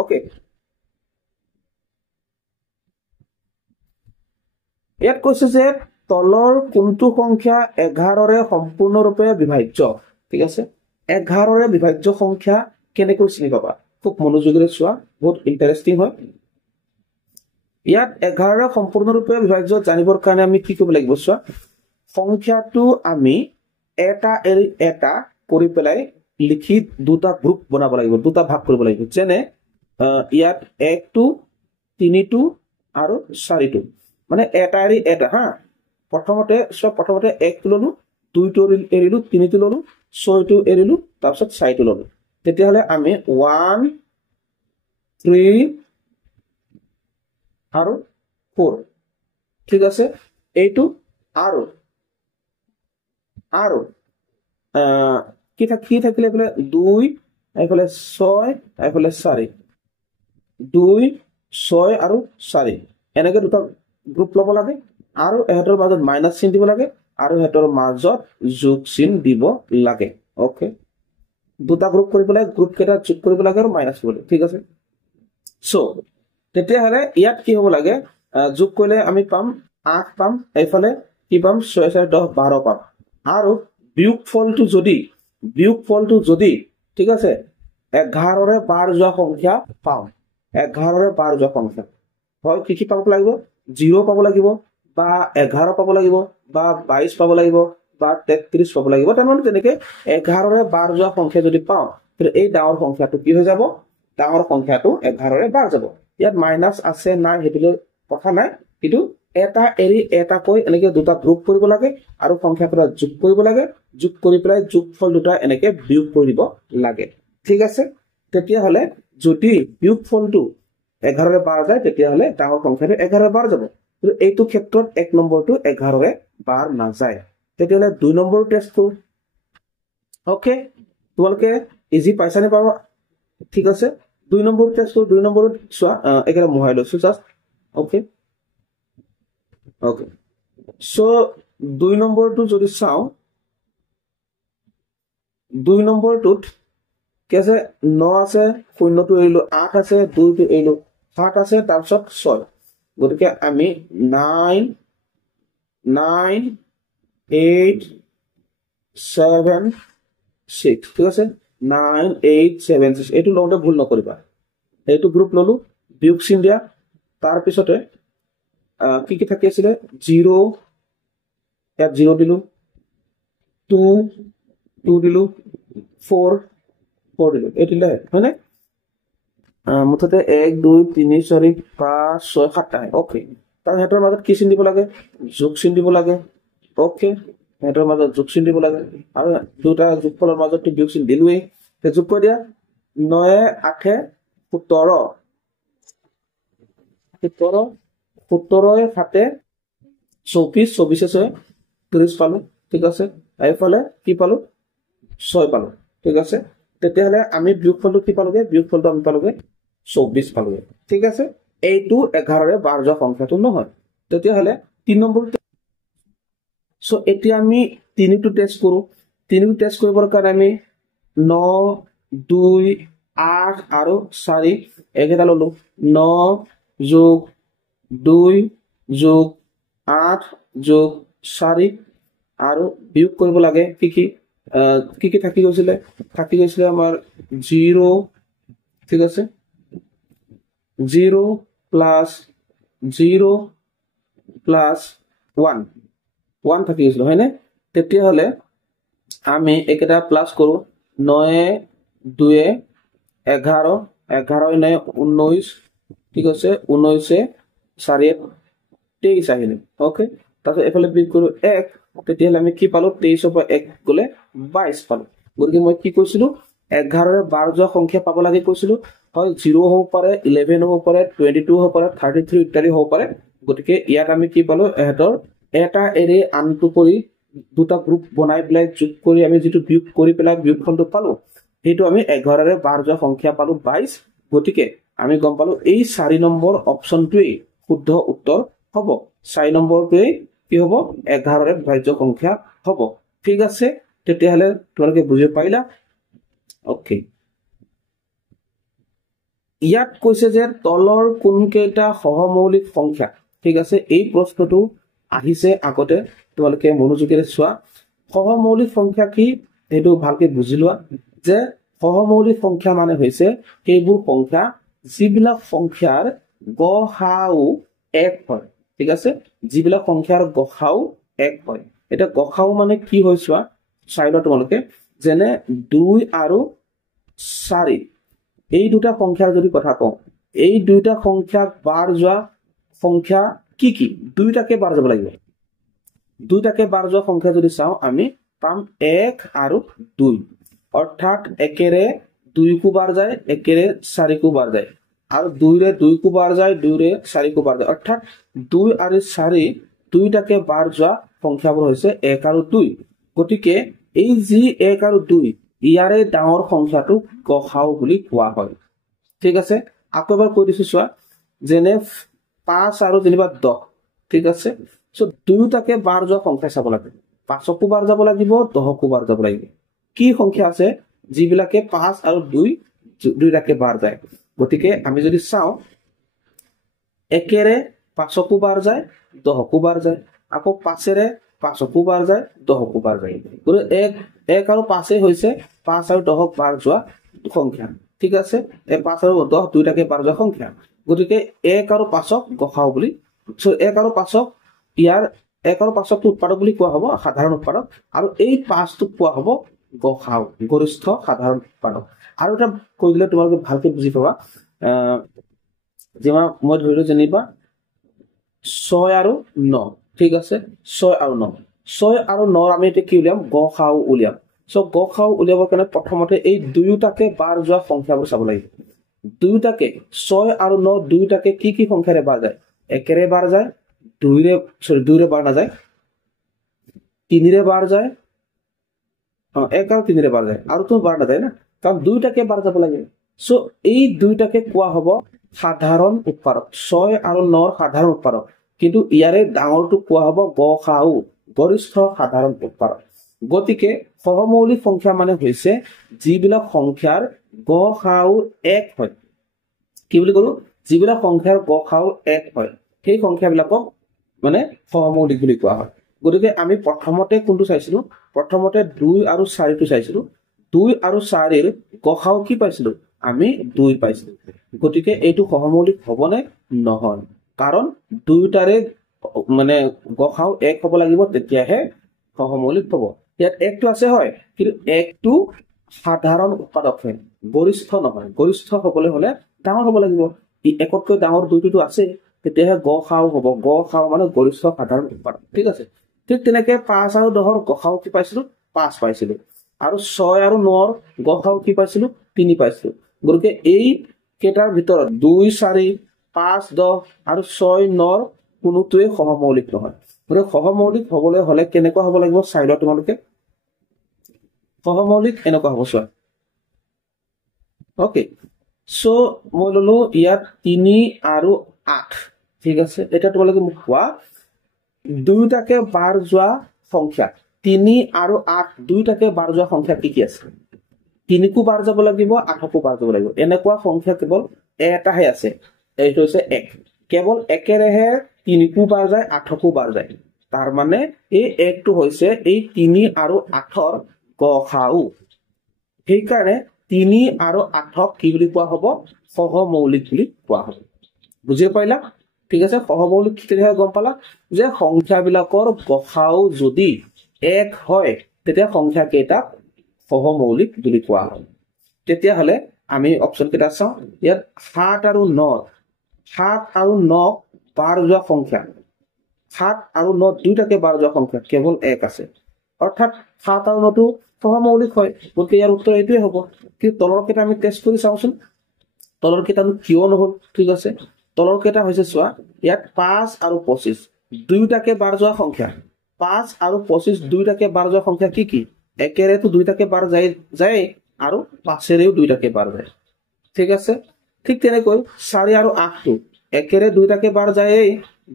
Okay ইয়াত কৈছে যে তলৰ কোনটো সংখ্যা 11ৰে সম্পূৰ্ণৰূপে বিভাজ্য ঠিক আছে 11ৰে বিভাজ্য সংখ্যা কেনেকৈ চিনি পাবা খুব মনোযোগেৰে চোৱা বহুত ইন্টাৰেষ্টিং হয় ইয়াত 11ৰে সম্পূৰ্ণৰূপে বিভাজ্য জানিবৰ কাৰণে আমি কি কৰিব লাগিব চোৱা সংখ্যাটো আমি এটা এৰি এটা কৰি পেলাই লিখি দুটা গ্ৰুপ বনাব লাগিব দুটা ভাগ কৰিব লাগিব যেনে ইয়াত 1 টো 3 টো আৰু 4 টো মানে এটা এৰি এটা হা প্ৰথমতে 1 টো ললো 2 টো এৰিলো 3 টো ললো 6 টো এৰিলো তাৰপিছত 4 টো ললো তেতিয়া হলে আমি 1 3 আৰু 4 ঠিক আছে এইটো আৰু কি থাকিলে এফালে 2 এফালে 6 এফালে 4 2 6 আৰু 4 এনেকৈ দুটা গ্ৰুপ লব লাগে আৰু এহেতৰ মাজত মাইনাস চিন দিব লাগে আৰু এহেতৰ মাজত যোগ চিন দিব লাগে ওকে দুটা গ্ৰুপ কৰিব লাগে গ্ৰুপ কেটা যোগ কৰিব লাগে আৰু মাইনাস কৰিব ঠিক আছে সো তেতিয়া হলে ইয়াত কি হ'ব লাগে যোগ কৰিলে আমি পাম 8 পাম এইফালে কি পাম 6 4 10 12 পাম আৰু বিয়োগফলটো যদি ঠিক আছে 11ৰে বাৰ যোৱা সংখ্যা পাম 11ৰে বাৰ যোৱা সংখ্যা হয় কি পাব লাগিব 0 পাব লাগিব বা 11 পাব লাগিব বা 22 পাব লাগিব বা 33 পাব লাগিব তাৰমানে তেনেকৈ 11ৰে বাৰ যোৱা সংখ্যা যদি পাও তেতিয়া এই ডাঙৰ সংখ্যাটো কি হৈ যাব ডাঙৰ সংখ্যাটো 11ৰে বাৰ যাব ইয়াত মাইনাস আছে নাই হেতুলে কথা নাই কিন্তু এটা এৰি এটা কৈ এনেকৈ দুটা গ্ৰুপ কৰিব লাগে আৰু সংখ্যাটা যোগ কৰিব লাগে যোগ কৰি পেলাই যোগফল দুটা এনেকৈ বিয়োগ কৰিব লাগে ঠিক আছে তেতিয়া হলে যদি বিয়োগফলটো 11ৰে বাৰ যায় তেতিয়া হলে ডাঙৰ সংখ্যাটো 11ৰে বাৰ যাব কিন্তু এইটো ক্ষেত্ৰত 1 নম্বৰটো 11ৰে বাৰ না যায় তেতিয়া হলে 2 নম্বৰ টেষ্ট কৰো ওকে তোমালোকে ইজি পাইছা নে পাবা ঠিক আছে 2 নম্বৰ টেষ্ট কৰো 2 নম্বৰত চোৱা একেটা মোহাই লৈছো জাস্ট ওকে সো 2 নম্বৰটো যদি চাও 2 নম্বৰটোত কি আছে 9 আছে 0 টো এৰিলো 8 আছে 2 টো এৰিলো 7 আছে তাৰপিছত 6 গতিকে আমি 9 8 7 6 ঠিক আছে 9 8 7 6 এইটো লওঁতে ভুল নকৰিবা এইটো গ্ৰুপ ললো বিয়োগ চিন দিয়া তাৰ পিছতে কি থাকি আছিল 0 ইয়াত 0 দিলো 2 দিলো 4 দিলো এইটিলে হয়নে মুঠতে 1 2 3 4 5 6 7টা ওকে তাৰ হেতৰ মাজত কি চিন দিব লাগে যোগ চিন দিব লাগে ওকে হেতৰ মাজত যোগ চিন দিব লাগে আৰু দুটা যোগফলৰ মাজত বিয়োগ চিন দিলুই তে যোগ কৰি দিয়া 9 8 17 17 7 24 24 30 পালো ঠিক আছে এইফালে কি পালো 6 পালো ঠিক আছে তেতিয়া হলে আমি বিয়োগফলটো কি পালোগে বিয়োগফলটো আমি পালোগে 24 পালোগে ঠিক আছে এইটো 11ৰে বাৰ যোৱা সংখ্যাটো নহয় তেতিয়া হলে 3 নম্বৰ সো এতিয়া আমি 3 টো টেষ্ট কৰো 3 টো টেষ্ট কৰিবৰ কাৰণে আমি 9 2 8 আৰু 4 একেটা ললো 9 যোগ 2 যোগ 8 যোগ 4 আৰু বিয়োগ কৰিব লাগে কি থাকি গৈছিলে আমাৰ 0 ঠিক আছে 0 প্লাস 0 প্লাস 1 থাকি গৈছিল হয়নে তেতিয়া হলে আমি একেটা প্লাস কৰো 9 2 11 11 9 19 ঠিক আছে 19 4 23 আহিলে ওকে তাতে এফালে বিয়োগ কৰো 1 তেতিয়া হলে আমি কি পালো 23 পৰা 1 গলে 22 পালো গতিকে মই কি কৈছিলো 11ৰে 12 যোৱা সংখ্যা পাব লাগে কৈছিলো হয় 0 হ'ব পাৰে 11 হ'ব পাৰে 22 হ'ব পাৰে 33 ইত্যাদি হ'ব পাৰে গতিকে ইয়াত আমি কি পালো এহেতৰ এটা এৰি আনটো কৰি দুটা গ্ৰুপ বনাই পেলাই যোগ কৰি আমি যেটো বিয়োগ কৰি পেলাই বিয়োগফলটো পালো হেতু আমি 11ৰে 12 যোৱা সংখ্যা পালো 22 গতিকে আমি গম পালো এই 4 নম্বৰ অপচনটোই শুদ্ধ উত্তৰ হ'ব 4 নম্বৰটোই কি হ'ব 11ৰে বিভাজ্য সংখ্যা হ'ব ঠিক আছে তেতিয়া হলে তোমালোকে বুজি পাইলা ওকে ইয়াত কৈছে যে তলৰ কোনকেইটা সহমৌলিক সংখ্যা, ঠিক আছে, এই প্ৰশ্নটো আহিছে আগতে, তোমালোকে মনোযোগেৰে চোৱা। সহমৌলিক সংখ্যা কি সেইটো ভালকে বুজি লোৱা যে সহমৌলিক সংখ্যা মানে হৈছে সেইবোৰ সংখ্যা যিবিলাক সংখ্যাৰ গসাউ 1 হয়, ঠিক আছে, যিবিলাক সংখ্যাৰ গসাউ 1 হয়। এটা গসাউ মানে কি হয় চোৱা, চাই লোৱা তোমালোকে, যেনে 2 আৰু 4 এই দুটা সংখ্যাৰ যদি কথা কওঁ, এই দুইটা সংখ্যাক বাৰ যোৱা সংখ্যা কি কি, দুইটাকে বাৰ যাব লাগিব। দুইটাকে বাৰ যোৱা সংখ্যা যদি চাওঁ আমি পাম 1 আৰু 2, অৰ্থাৎ একেৰে 2 কো বাৰ যায়, একেৰে 4 কো বাৰ যায়, আৰু 2ৰে 2 কো বাৰ যায়, 2ৰে 4 কো বাৰ যায়, অৰ্থাৎ 2 আৰু 4 দুইটাকে বাৰ যোৱা সংখ্যাবোৰ হৈছে 1 আৰু 2। গতিকে এই যি 1 আৰু 2 ইয়াৰে ডাঙৰ সংখ্যাটো গসাউ বুলি কোৱা হয়, ঠিক আছে। আকৌ এবাৰ কৈ দিছো চোৱা, যেনে 5 আৰু যেনিবা 10, ঠিক আছে। সো দুইটাকে বাৰ যোৱা সংখ্যা চাব লাগে, 5কো বাৰ যাব লাগিব, 10কো বাৰ যাব লাগিব। কি সংখ্যা আছে যিবিলাকে 5 আৰু 2 দুইটাকে বাৰ যায়? গতিকে আমি যদি চাওঁ, একেৰে 5কো বাৰ যায়, 10কো বাৰ যায়, আকৌ 5ৰে 5কো বাৰ যায়, 10কো বাৰ যায়। গতিকে 1 আৰু 5 হৈছে 5 আৰু 10ক বাৰ যোৱা সংখ্যা, ঠিক আছে। 5 আৰু 10 দুইটাকে বাৰ যোৱা সংখ্যা। গতিকে 1 আৰু 5ক গসাউ বুলি, 1 আৰু 5ক ইয়াৰ 1 আৰু 5ক উৎপাদক বুলি কোৱা হ'ব, সাধাৰণ উৎপাদক, আৰু এই 5টোক কোৱা হ'ব গসাউ, গৰিষ্ঠ সাধাৰণ উৎপাদক। আৰু এটা কৈ দিলে তোমালোকে ভালকে বুজি পাবা, যেনে মই ধৰিলো যেনিবা 6 আৰু 9, ঠিক আছে, 6 আৰু 9, 6 আৰু 9 আমি এতিয়া কি উলিয়াম, গসাউ উলিয়াম। সো গসাউ উলিয়াবৰ কাৰণে প্ৰথমতে এই দুয়োটাকে বাৰ যোৱা সংখ্যাবোৰ চাব লাগিব। দুয়োটাকে 6 আৰু 9 দুয়োটাকে কি কি সংখ্যাৰে বাৰ যায়? একেৰে বাৰ যায়, 2ৰে বাৰ নাযায়, 3ৰে বাৰ যায়, 1 আৰু 3ৰে বাৰ যায়, আৰু তো বাৰ নাযায় না, কাৰণ দুয়োটাকে বাৰ যাব লাগে। সো এই দুয়োটাকে কোৱা হ'ব সাধাৰণ উৎপাদক, 6 আৰু 9ৰ সাধাৰণ উৎপাদক, কিন্তু ইয়াৰে ডাঙৰটো কোৱা হ'ব গসাউ, গৰিষ্ঠ সাধাৰণ উৎপাদক। গতিকে সহমৌলিক সংখ্যা মানে হৈছে যিবিলাক সংখ্যাৰ গসাউ 1 হয়। কি বুলি কলো? যিবিলাক সংখ্যাৰ গসাউ 1 হয় সেই সংখ্যাবিলাকক মানে সহমৌলিক বুলি কোৱা হয়। গতিকে আমি প্ৰথমতে কোনটো চাইছিলো? প্ৰথমতে 2 আৰু 4টো চাইছিলো। 2 আৰু 4ৰ গসাউ কি পাইছিলো? আমি 2 পাইছিলো। গতিকে এইটো সহমৌলিক হ'বনে? নহয়, কাৰণ দুয়োটাৰে মানে গসাউ 1 হ'ব লাগিব, তেতিয়াহে সহমৌলিক হ'ব। ইয়াত 1টো আছে হয়, কিন্তু 1টো সাধাৰণ উৎপাদক হয়, গৰিষ্ঠ নহয়। গৰিষ্ঠ হ'বলৈ হলে ডাঙৰ হ'ব লাগিব, 1তকৈ ডাঙৰ 2টো আছে, তেতিয়াহে গসাউ হ'ব। গসাউ মানে গৰিষ্ঠ সাধাৰণ উৎপাদক, ঠিক আছে। ঠিক তেনেকে 5 আৰু 10ৰ গসাউ কি পাইছিলো? 5 পাইছিলো। আৰু 6 আৰু 9ৰ গসাউ কি পাইছিলো? 3 পাইছিলো। গতিকে এই কেইটাৰ ভিতৰত 2, 4, 5, 10 আৰু 6, 9ৰ কোনোটোৱে সহমৌলিক নহয়। গতিকে সহমৌলিক হবলৈ হলে কেনেকুৱা হ'ব লাগিব চাই লোৱা তোমালোকে। সহমৌলিক এনেকুৱা হ'ব চোৱা, অকে। সো মই ললো ইয়াত 3 আৰু 8, ঠিক আছে। এতিয়া তোমালোকে মোক কোৱা, দুয়োটাকে বাৰ যোৱা সংখ্যা 3 আৰু 8 দুয়োটাকে বাৰ যোৱা সংখ্যা কি কি আছে? 3কো বাৰ যাব লাগিব, 8কো বাৰ যাব লাগিব। এনেকুৱা সংখ্যা কেৱল এটাহে আছে, এইটো হৈছে 1। কেৱল একেৰেহে 3কো বাৰ যায়, 8কো বাৰ যায়। তাৰ মানে এই 1টো হৈছে এই 3 আৰু 8ৰ গসাউ। সেইকাৰণে 3 আৰু 8ক কি বুলি কোৱা হ'ব? সহমৌলিক বুলি কোৱা হ'ব। বুজি পাইলা? ঠিক আছে। সহমৌলিক কেতিয়াহে গম পালা? যে সংখ্যাবিলাকৰ গসাউ যদি 1 হয় তেতিয়া সংখ্যা কেইটাক সহমৌলিক বুলি কোৱা হয়। তেতিয়াহ'লে আমি অপচন কেইটা চাওঁ। ইয়াত 7 আৰু 9, 7 আৰু 9ক বাৰ যোৱা সংখ্যা, 7 আৰু 9 দুইটাকে বাৰ যোৱা সংখ্যা কেৱল 1 আছে, অৰ্থাৎ 7 আৰু 9টো সহমৌলিক হয়। গতিকে ইয়াৰ উত্তৰ এইটোৱে হ'ব। কিন্তু তলৰ কেইটা আমি টেষ্ট কৰি চাওঁচোন, তলৰ কেইটানো কিয় নহ'ল? ঠিক আছে, তলৰ কেইটা হৈছে চোৱা, ইয়াত 5 আৰু 25 দুইটাকে বাৰ যোৱা সংখ্যা, 5 আৰু 25 দুইটাকে বাৰ যোৱা সংখ্যা কি কি? একেৰেতো দুইটাকে বাৰ যায় আৰু 5ৰেও দুইটাকে বাৰ যায়, ঠিক আছে। ঠিক তেনেকৈ 4 আৰু 8টো একেৰে দুইটাকে বাৰ যায়,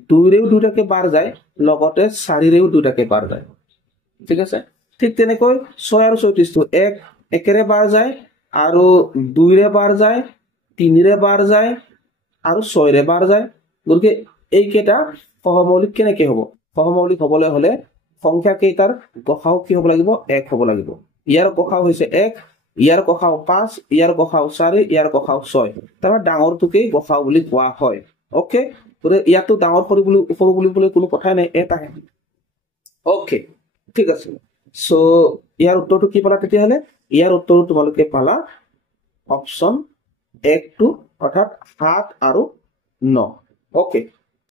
2ৰেও দুইটাকে বাৰ যায়, লগতে 4ৰেও দুইটাকে বাৰ যায়, ঠিক আছে। ঠিক তেনেকৈ 6 আৰু 34টো একেৰে বাৰ যায় আৰু 2ৰে বাৰ যায়, 3ৰে বাৰ যায় আৰু 6ৰে বাৰ যায় গতিকে এই কেইটা সহমৌলিক কেনেকৈ হ'ব সহমৌলিক হ'বলৈ হলে সংখ্যা কেইটাৰ গসাউ কি হ'ব লাগিব 1 হ'ব লাগিব ইয়াৰ গসাউ হৈছে 1 ইয়াৰ গসাউ 5 ইয়াৰ গসাউ 4 ইয়াৰ গসাউ 6 তাৰ ডাঙৰটোকে গসাউ বুলি কোৱা হয় ওকে গতিকে ইয়াতো ডাঙৰ সৰু বুলি কোনো কথাই নাই এটাহে ওকে ঠিক আছে সো ইয়াৰ উত্তৰটো কি পালা তেতিয়াহলে ইয়াৰ উত্তৰটো তোমালোকে পালা অপচন 1 2 অৰ্থাৎ 7 আৰু 9 ওকে